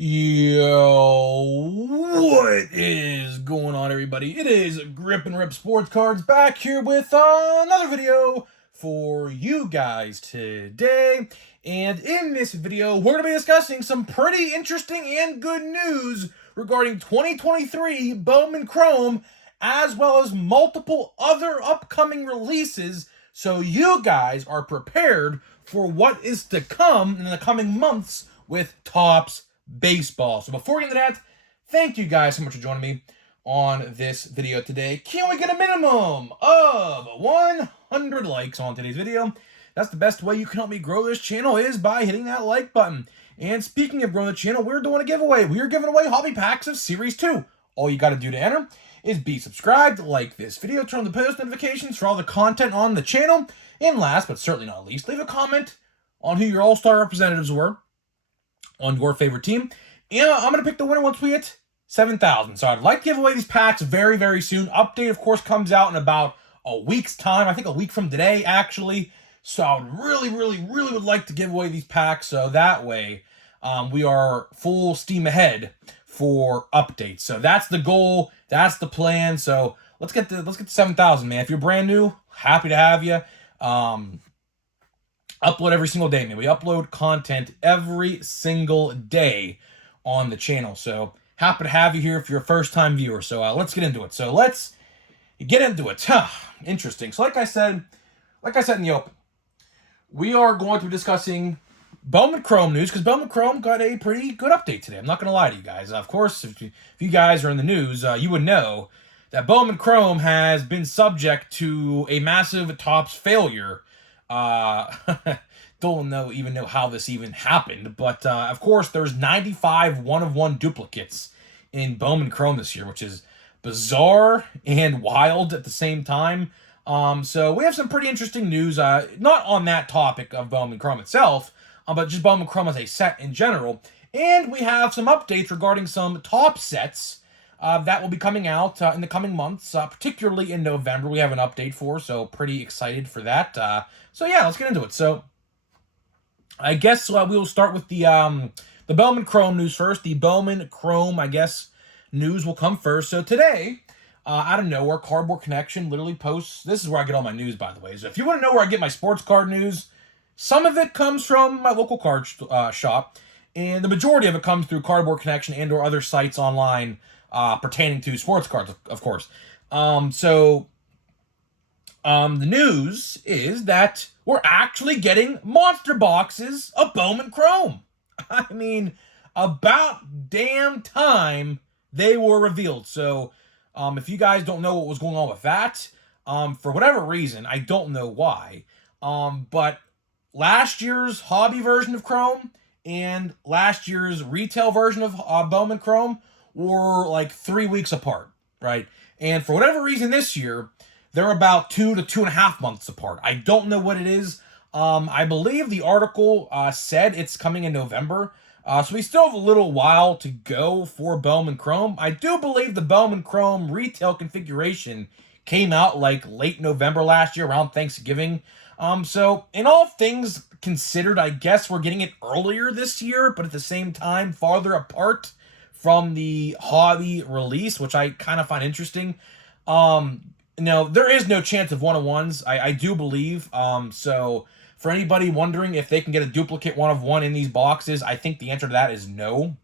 Yo, what is going on, everybody? It is Grip and Rip Sports Cards back here with another video for you guys today. And in this video, we're going to be discussing some pretty interesting and good news regarding 2023 Bowman Chrome, as well as multiple other upcoming releases, so you guys are prepared for what is to come in the coming months with Topps Baseball. So before we get into that, thank you guys so much for joining me on this video today. Can we get a minimum of 100 likes on today's video? That's the best way you can help me grow this channel, is by hitting that like button. And speaking of growing the channel, we're doing a giveaway. We are giving away hobby packs of Series 2. All you got to do to enter is be subscribed, like this video, turn on the post notifications for all the content on the channel, and last but certainly not least, leave a comment on who your all-star representatives were on your favorite team. And I'm going to pick the winner once we hit 7,000. So I'd like to give away these packs very, very soon. Update, of course, comes out in about a week's time. I think a week from today, actually. So I would really would like to give away these packs, so that way we are full steam ahead for updates. So that's the goal. That's the plan. So let's get to 7,000, man. If you're brand new, happy to have you. Upload every single day, man. We upload content every single day on the channel. So happy to have you here if you're a first-time viewer. So let's get into it. So let's get into it. Interesting. So like I said in the open, we are going to be discussing Bowman Chrome news, because Bowman Chrome got a pretty good update today. I'm not going to lie to you guys. Of course, if you guys are in the news, you would know that Bowman Chrome has been subject to a massive Topps failure. Don't even know how this even happened, but of course there's 95 one-of-one duplicates in Bowman Chrome this year, which is bizarre and wild at the same time. So we have some pretty interesting news, not on that topic of Bowman Chrome itself, but just Bowman Chrome as a set in general. And we have some updates regarding some top sets that will be coming out in the coming months, particularly in November. We have an update for, so pretty excited for that. So yeah, let's get into it. So I guess we will start with the Bowman Chrome news first. The Bowman Chrome, I guess, news will come first. So today, out of nowhere, Cardboard Connection literally posts. This is where I get all my news, by the way. So if you want to know where I get my sports card news, some of it comes from my local card shop, and the majority of it comes through Cardboard Connection and or other sites online pertaining to sports cards, of course. The news is that we're actually getting monster boxes of Bowman Chrome. I mean, about damn time they were revealed. So, if you guys don't know what was going on with that, for whatever reason, I don't know why, but last year's hobby version of Chrome and last year's retail version of Bowman Chrome were like 3 weeks apart, right? And for whatever reason this year, they're about 2 to 2.5 months apart. I don't know what it is. I believe the article said it's coming in November. So we still have a little while to go for Bowman Chrome. I do believe the Bowman Chrome retail configuration came out like late November last year, around Thanksgiving. So in all things considered, I guess we're getting it earlier this year, but at the same time, farther apart from the hobby release, which I kind of find interesting. No, there is no chance of one-of-ones, I do believe. So for anybody wondering if they can get a duplicate one-of-one in these boxes, I think the answer to that is no.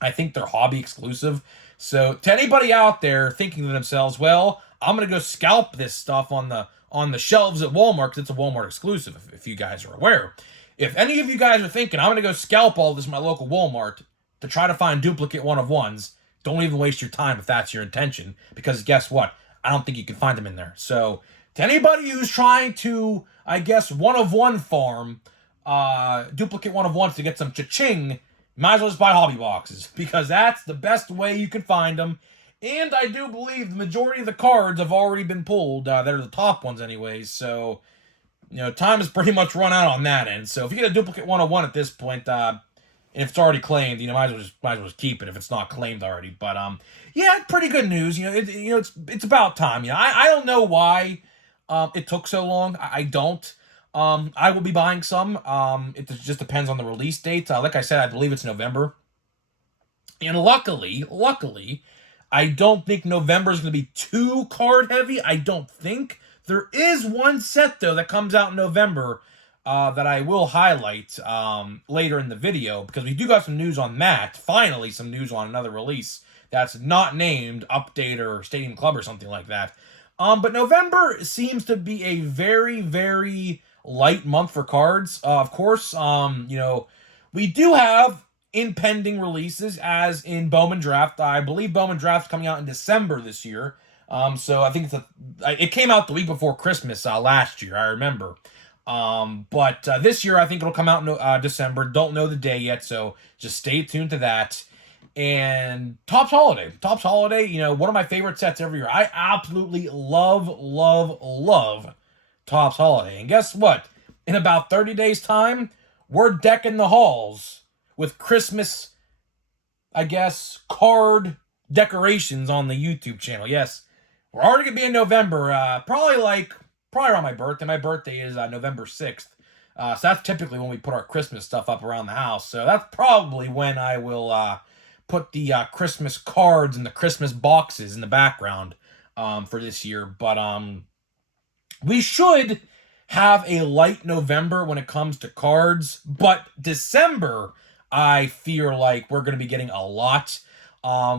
I think they're hobby exclusive. So to anybody out there thinking to themselves, well, I'm going to go scalp this stuff on the shelves at Walmart because it's a Walmart exclusive, if you guys are aware. If any of you guys are thinking, I'm going to go scalp all this in my local Walmart to try to find duplicate one-of-ones, don't even waste your time if that's your intention, because guess what? I don't think you can find them in there. So to anybody who's trying to, I guess, one-of-one farm, duplicate one-of-ones to get some cha-ching, might as well just buy hobby boxes, because that's the best way you can find them. And I do believe the majority of the cards have already been pulled. They're the top ones anyways, so, you know, time has pretty much run out on that end. So if you get a duplicate 101 at this point, and if it's already claimed, you know, might as well just keep it if it's not claimed already. But yeah, pretty good news. You know, it's about time. You know, I don't know why it took so long. I don't. I will be buying some. It just depends on the release date. Like I said, I believe it's November. And luckily, I don't think November is going to be too card heavy. I don't think. There is one set, though, that comes out in November that I will highlight later in the video, because we do got some news on that. Finally, some news on another release that's not named Update or Stadium Club or something like that. But November seems to be a very, very light month for cards. Of course, we do have impending releases, as in Bowman Draft. I believe Bowman Draft is coming out in December this year. So I think it came out the week before Christmas last year, I remember. But this year I think it'll come out in December. Don't know the day yet, so just stay tuned to that. And Topps Holiday, one of my favorite sets every year. I absolutely love Topps Holiday. And guess what? In about 30 days' time, we're decking the halls with Christmas, I guess, card decorations on the YouTube channel. Yes, we're already going to be in November, probably around my birthday. My birthday is November 6th. So that's typically when we put our Christmas stuff up around the house. So that's probably when I will put the Christmas cards and the Christmas boxes in the background for this year. But we should have a light November when it comes to cards. But December, I feel like we're going to be getting a lot.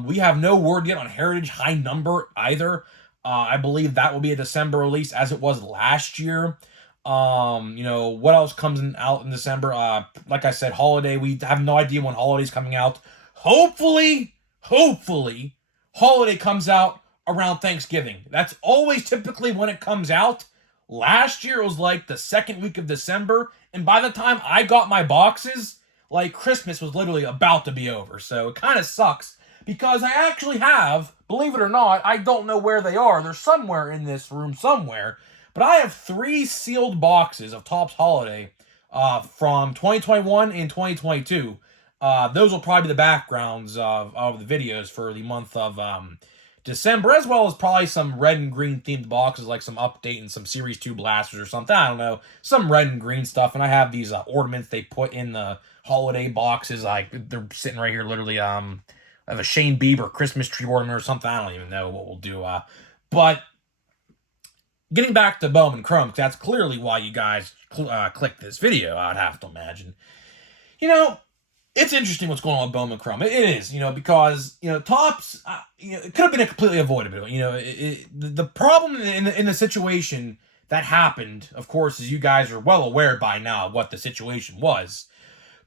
We have no word yet on Heritage High Number either. I believe that will be a December release, as it was last year. What else comes out in December? Like I said, Holiday. We have no idea when Holiday's coming out. Hopefully, Holiday comes out around Thanksgiving. That's always typically when it comes out. Last year, it was like the second week of December, and by the time I got my boxes, like, Christmas was literally about to be over. So it kind of sucks, because I actually have, believe it or not, I don't know where they are. They're somewhere in this room somewhere. But I have 3 sealed boxes of Topps Holiday from 2021 and 2022. Those will probably be the backgrounds of the videos for the month of December, as well as probably some red and green themed boxes, like some Update and some Series 2 blasters or something. I don't know. Some red and green stuff. And I have these ornaments they put in the holiday boxes. Like, they're sitting right here, literally. I have a Shane Bieber Christmas tree ornament or something. I don't even know what we'll do. But getting back to Bowman Chrome, because that's clearly why you guys clicked this video, I'd have to imagine. It's interesting what's going on with Bowman Chrome. It is, because, Topps, it could have been completely avoidable. The problem in the situation that happened, of course, as you guys are well aware by now what the situation was.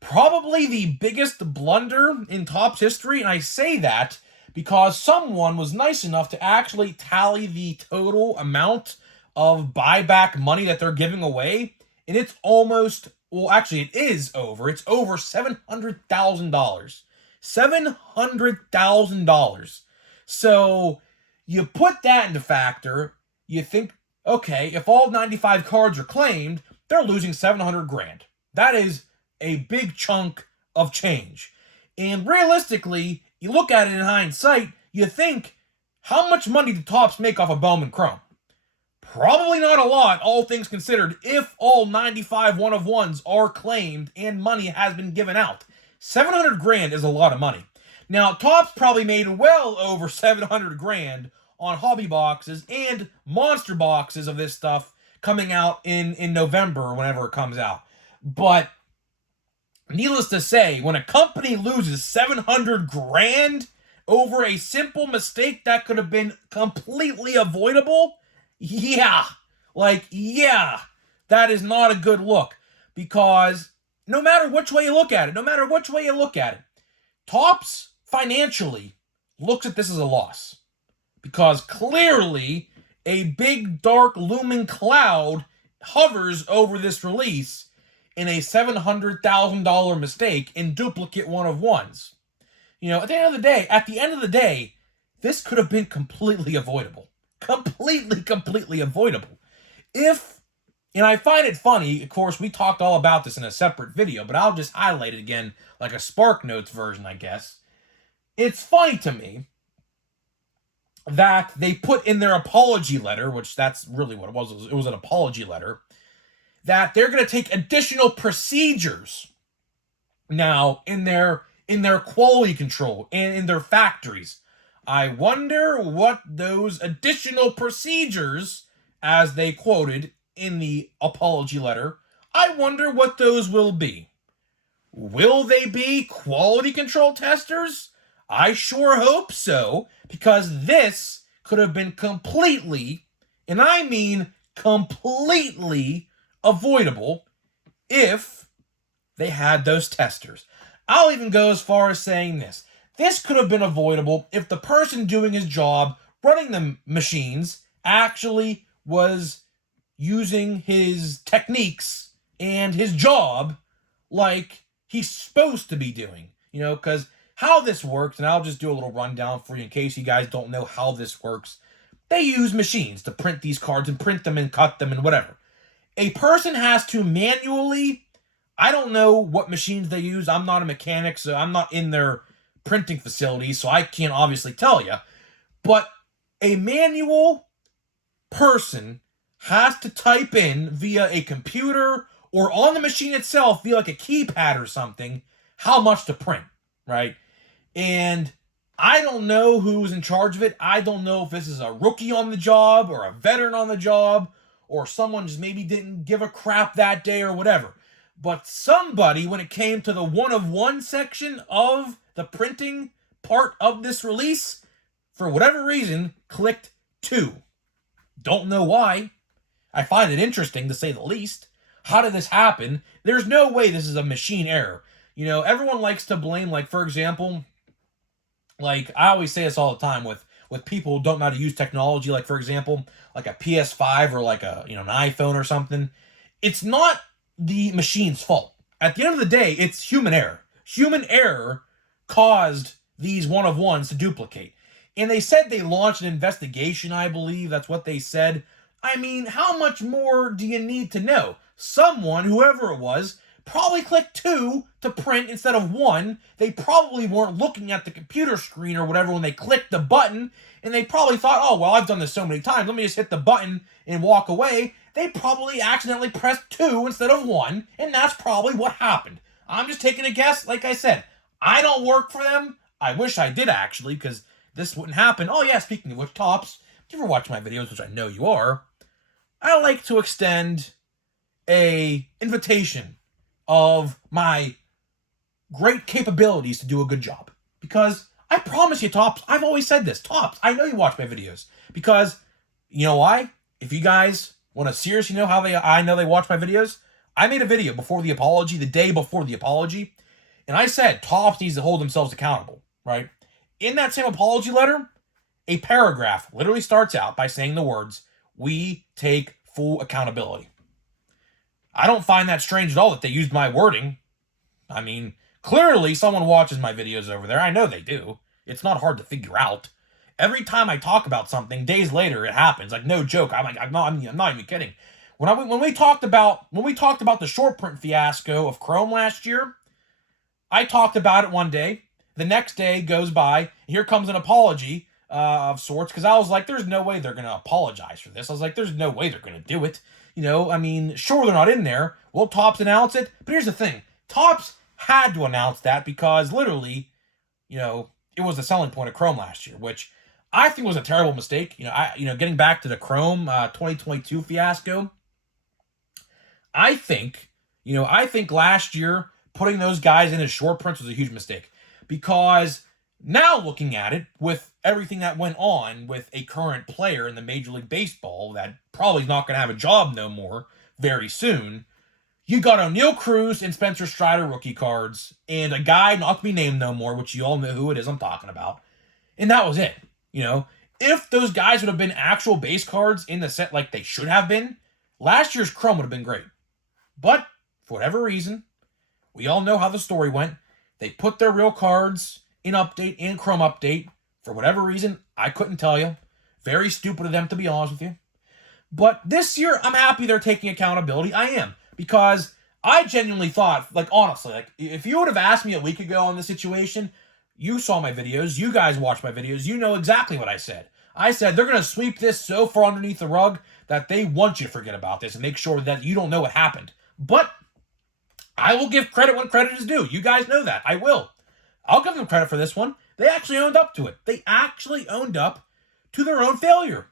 Probably the biggest blunder in Topps history, and I say that because someone was nice enough to actually tally the total amount of buyback money that they're giving away, and it's almost... Well, actually, it is over. It's over $700,000. $700,000. So you put that into factor. You think, okay, if all 95 cards are claimed, they're losing $700,000. That is a big chunk of change. And realistically, you look at it in hindsight, you think, how much money did Topps make off of Bowman Chrome? Probably not a lot, all things considered, if all 95 one-of-ones are claimed and money has been given out. $700,000 is a lot of money. Now, Topps probably made well over $700,000 on hobby boxes and monster boxes of this stuff coming out in November or whenever it comes out. But needless to say, when a company loses $700,000 over a simple mistake that could have been completely avoidable... Yeah, that is not a good look, because no matter which way you look at it, Topps financially looks at this as a loss, because clearly a big dark looming cloud hovers over this release in a $700,000 mistake in duplicate one-of-ones. At the end of the day, this could have been completely avoidable. Completely avoidable. And I find it funny, of course, we talked all about this in a separate video, but I'll just highlight it again, like a Spark Notes version, I guess. It's funny to me that they put in their apology letter, which that's really what it was. It was an apology letter, that they're going to take additional procedures. Now, in their in their quality control and in their factories. I wonder what those additional procedures, as they quoted in the apology letter, I wonder what those will be. Will they be quality control testers? I sure hope so, because this could have been completely, and I mean completely, avoidable if they had those testers. I'll even go as far as saying this. This could have been avoidable if the person doing his job, running the machines, actually was using his techniques and his job like he's supposed to be doing. Because how this works, and I'll just do a little rundown for you in case you guys don't know how this works. They use machines to print these cards and print them and cut them and whatever. A person has to manually, I don't know what machines they use. I'm not a mechanic, so I'm not in their printing facilities, so I can't obviously tell you. But a manual person has to type in via a computer or on the machine itself via like a keypad or something how much to print, right? And I don't know who's in charge of it. I don't know if this is a rookie on the job or a veteran on the job or someone just maybe didn't give a crap that day or whatever. But somebody, when it came to the one-of-one section of the printing part of this release, for whatever reason, clicked 2. Don't know why. I find it interesting, to say the least. How did this happen? There's no way this is a machine error. Everyone likes to blame, like, for example, like, I always say this all the time with people who don't know how to use technology, like, for example, like a PS5 or like an iPhone or something. It's not the machine's fault. At the end of the day, it's human error. Human error caused these one-of-ones to duplicate. And they said they launched an investigation, I believe. That's what they said. I mean, how much more do you need to know? Someone, whoever it was, probably clicked 2 to print instead of 1. They probably weren't looking at the computer screen or whatever when they clicked the button, and they probably thought, oh, well, I've done this so many times, let me just hit the button and walk away. They probably accidentally pressed 2 instead of 1, and that's probably what happened. I'm just taking a guess. Like I said, I don't work for them. I wish I did, actually, because this wouldn't happen. Oh, yeah, speaking of which, Tops, if you ever watch my videos, which I know you are, I like to extend a invitation of my great capabilities to do a good job. Because I promise you, Tops, I've always said this. Tops, I know you watch my videos. Because, you know why? If you guys want to seriously know how I know they watch my videos, I made a video before the apology, the day before the apology, and I said Tops needs to hold themselves accountable, right? In that same apology letter, a paragraph literally starts out by saying the words, "We take full accountability." I don't find that strange at all that they used my wording. I mean, clearly someone watches my videos over there. I know they do. It's not hard to figure out. Every time I talk about something, days later it happens. Like, no joke. I'm not even kidding. When we talked about the short print fiasco of Chrome last year, I talked about it one day. The next day goes by, and here comes an apology of sorts, because I was like, there's no way they're going to apologize for this. I was like, there's no way they're going to do it. I mean, sure, they're not in there. Will Tops announce it? But here's the thing. Tops had to announce that because literally, it was the selling point of Chrome last year, which I think was a terrible mistake. Getting back to the Chrome 2022 fiasco, I think last year putting those guys in as short prints was a huge mistake, because now looking at it with everything that went on with a current player in the Major League Baseball that probably is not going to have a job no more very soon, you got O'Neal Cruz and Spencer Strider rookie cards and a guy not to be named no more, which you all know who it is I'm talking about, and that was it. If those guys would have been actual base cards in the set like they should have been, last year's Chrome would have been great. But for whatever reason, we all know how the story went. They put their real cards in Update and Chrome Update. For whatever reason, I couldn't tell you. Very stupid of them, to be honest with you. But this year, I'm happy they're taking accountability. I am. Because I genuinely thought, honestly, if you would have asked me a week ago on this situation, you saw my videos, you guys watched my videos, you know exactly what I said. I said they're going to sweep this so far underneath the rug that they want you to forget about this and make sure that you don't know what happened. But I will give credit when credit is due. You guys know that. I will. I'll give them credit for this one. They actually owned up to it. They actually owned up to their own failure,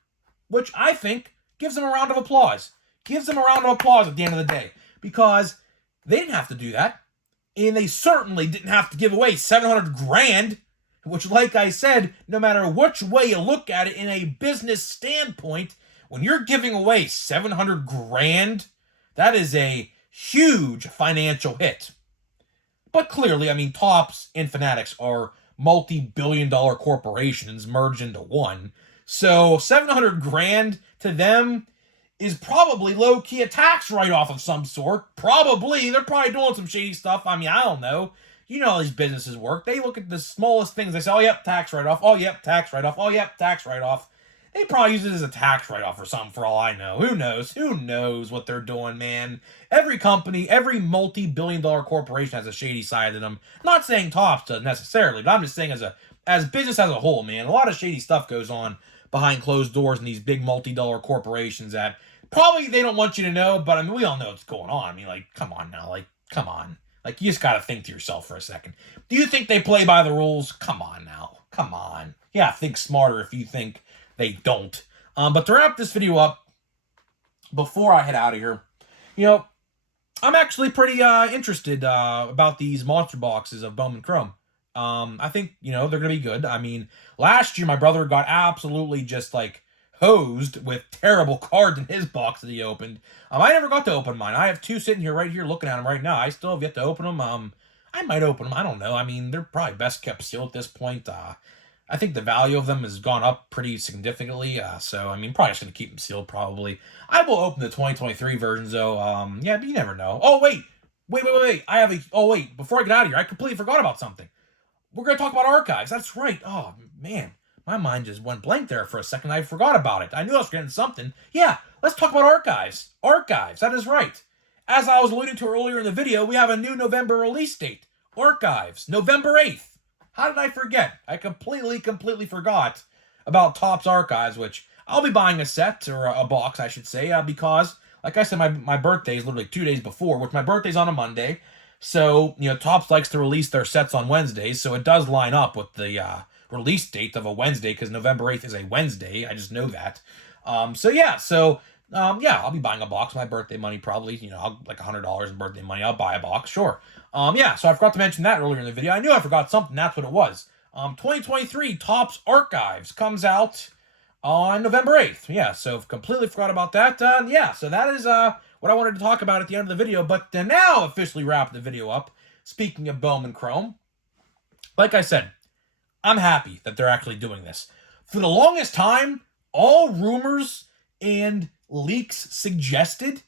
which I think gives them a round of applause. Gives them a round of applause at the end of the day, because they didn't have to do that, and they certainly didn't have to give away $700,000, which, like I said, no matter which way you look at it in a business standpoint, when you're giving away $700,000, that is a huge financial hit. But clearly, I mean, Topps and Fanatics are multi-billion-dollar corporations merged into one. So $700,000 to them is probably low-key a tax write-off of some sort. Probably. They're probably doing some shady stuff. I mean, I don't know. You know how these businesses work. They look at the smallest things. They say, oh, yep, tax write-off. Oh, yep, tax write-off. Oh, yep, tax write-off. They probably use it as a tax write-off or something for all I know. Who knows? Who knows what they're doing, man? Every company, every multi-billion-dollar corporation has a shady side to them. I'm not saying Topps does necessarily, but I'm just saying as business as a whole, man, a lot of shady stuff goes on behind closed doors in these big multi-dollar corporations that probably they don't want you to know, but I mean, we all know what's going on. I mean, like, come on now. Like, come on. Like, you just gotta think to yourself for a second. Do you think they play by the rules? Come on now. Come on. Yeah, think smarter if you think they don't. But to wrap this video up, before I head out of here, you know, I'm actually pretty interested about these monster boxes of Bowman Chrome. I think, you know, they're going to be good. I mean, last year my brother got absolutely just, like, hosed with terrible cards in his box that he opened. I never got to open mine. I have two sitting here right here looking at them right now. I still have yet to open them. I might open them. I don't know. I mean, they're probably best kept sealed at this point. I think the value of them has gone up pretty significantly. So, I mean, probably just going to keep them sealed, probably. I will open the 2023 versions, though. Yeah, but you never know. Oh, wait. Wait. Before I get out of here, I completely forgot about something. We're going to talk about archives. That's right. Oh, man. My mind just went blank there for a second. I forgot about it. I knew I was getting something. Yeah, let's talk about archives. Archives, that is right. As I was alluding to earlier in the video, we have a new November release date. Archives, November 8th. How did I forget? I completely forgot about Topps Archives, which I'll be buying a set, or a box, I should say, because, like I said, my birthday is literally 2 days before, which my birthday's on a Monday. So, you know, Topps likes to release their sets on Wednesdays, so it does line up with the release date of a Wednesday, because November 8th is a Wednesday. I just know that. I'll be buying a box. My birthday money, probably, you know, like $100 in birthday money. I'll buy a box, sure. So I forgot to mention that earlier in the video. I knew I forgot something. That's what it was. 2023 Topps Archives comes out on November 8th. Yeah, so completely forgot about that. So that is what I wanted to talk about at the end of the video. But now officially wrap the video up. Speaking of Bowman Chrome, like I said, I'm happy that they're actually doing this. For the longest time, all rumors and leaks suggested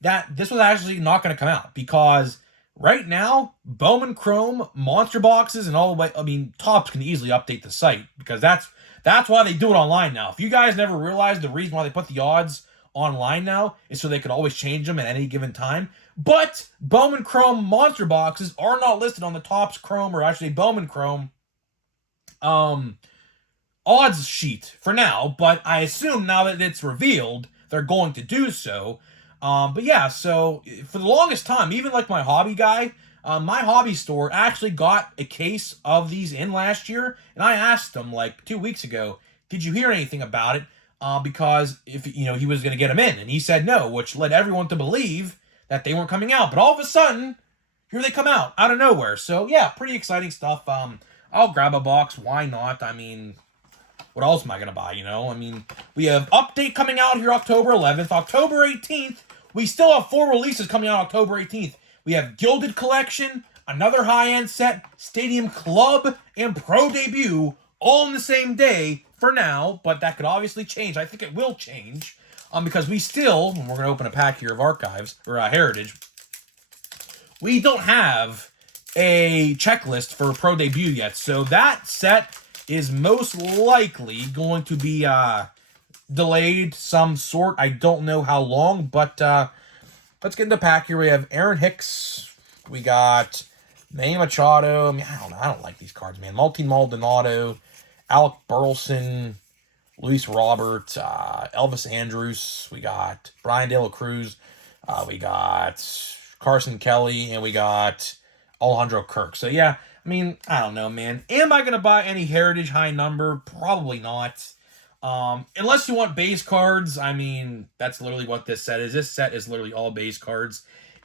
that this was actually not going to come out, because right now, Bowman Chrome, monster boxes, and all the way, I mean, Topps can easily update the site, because that's why they do it online now. If you guys never realized, the reason why they put the odds online now is so they could always change them at any given time. But Bowman Chrome monster boxes are not listed on the Topps Chrome, or actually Bowman Chrome odds sheet for now, but I assume now that it's revealed, they're going to do so. So for the longest time, even like my hobby guy, my hobby store actually got a case of these in last year, and I asked him like 2 weeks ago, did you hear anything about it? Because if he was going to get them in, and he said no, which led everyone to believe that they weren't coming out. But all of a sudden, here they come out of nowhere. So yeah, pretty exciting stuff. I'll grab a box. Why not? I mean, what else am I going to buy, I mean, we have Update coming out here October 11th. October 18th, we still have 4 releases coming out October 18th. We have Gilded Collection, another high-end set, Stadium Club, and Pro Debut, all in the same day for now, but that could obviously change. I think it will change, because we still, and we're going to open a pack here of Archives, or Heritage, we don't have a checklist for Pro Debut yet, so that set is most likely going to be delayed some sort. I don't know how long, but let's get into the pack here. We have Aaron Hicks. We got Manny Machado. I mean, I don't like these cards, man. Martin Maldonado, Alec Burleson, Luis Robert, Elvis Andrus. We got Brian De La Cruz. We got Carson Kelly, and we got Alejandro Kirk. So, yeah, I I mean, I don't know, man. Am I going to buy any Heritage high number? Probably not. Unless you want base cards, I mean, that's literally what this set is. This set is literally all base cards.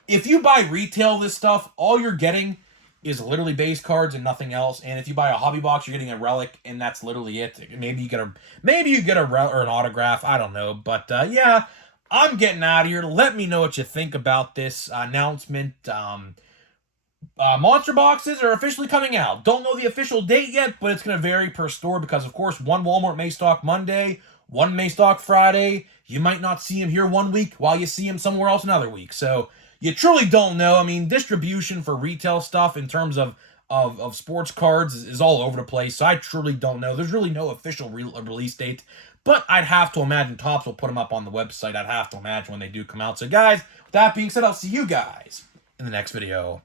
If you buy retail this stuff, all you're getting is literally base cards and nothing else. And if you buy a hobby box, you're getting a relic, and that's literally it. Maybe you get a or an autograph. I don't know, but yeah, I'm getting out of here. Let me know what you think about this announcement. Monster boxes are officially coming out. Don't know the official date yet, but it's going to vary per store because, of course, one Walmart may stock Monday, one may stock Friday. You might not see them here one week while you see them somewhere else another week. So you truly don't know. I mean, distribution for retail stuff in terms of sports cards is all over the place. So I truly don't know. There's really no official release date. But I'd have to imagine Topps will put them up on the website. I'd have to imagine when they do come out. So guys, with that being said, I'll see you guys in the next video.